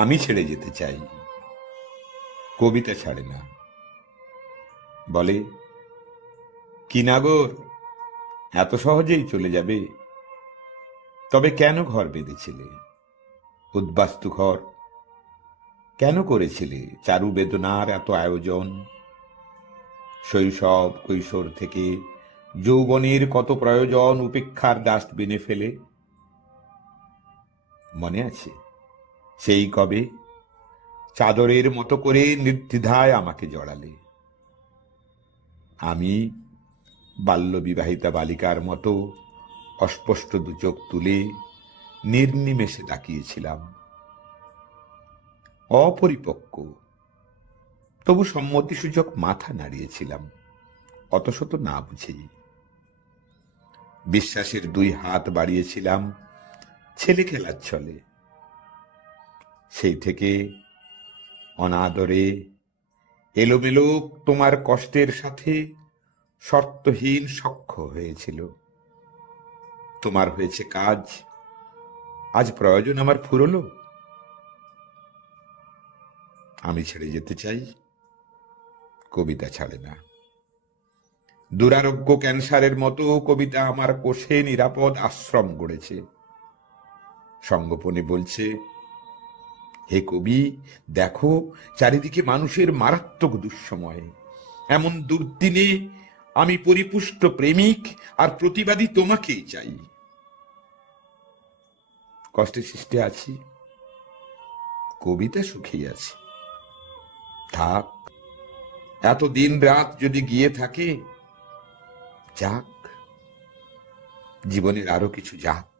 আমি ছেড়ে যেতে চাই কবিতা ছাড়ে না বলে কি নাগর এত সহজেই চলে যাবে তবে কেন ঘর বেঁধেছিলে উদ্বাস্তু ঘর কেন করেছিলে চারু বেদনার এত আয়োজন শৈশব কৈশোর থেকে যৌবনের কত প্রয়োজন উপেক্ষার ডাস্টবিনে ফেলে মনে আছে সেই কবে চাদরের মতো করে নির্দ্বিধায় আমাকে জড়ালে আমি বাল্যবিবাহিতা বালিকার মতো অস্পষ্ট দুচোখ তুলে নির্নিমেষে তাকিয়েছিলাম অপরিপক্ক তবু সম্মতিসূচক মাথা নাড়িয়েছিলাম অতশত না বুঝেই বিশ্বাসের দুই হাত বাড়িয়েছিলাম ছেলে খেলার ছলে সেই থেকে অনাদরে এলোমেলো তোমার কষ্টের সাথে শর্তহীন সক্ষ হয়েছিল তোমার হয়েছে কাজ আজ প্রয়োজন আমার ফুরলো আমি ছেড়ে যেতে চাই কবিতা ছাড়ে না দুরারোগ্য ক্যান্সারের মতো কবিতা আমার কোষে নিরাপদ আশ্রম গড়েছে সঙ্গোপনে বলছে হে কবি দেখো চারিদিকে মানুষের মারাত্মক দুঃসময় এমন দুর্দিনে আমি পরিপুষ্ট প্রেমিক আর প্রতিবাদী তোমাকেই চাই কষ্টে সৃষ্টে আছি কবিতা সুখেই আছে থাক এত দিন রাত যদি গিয়ে থাকে যাক জীবনের আরো কিছু যাক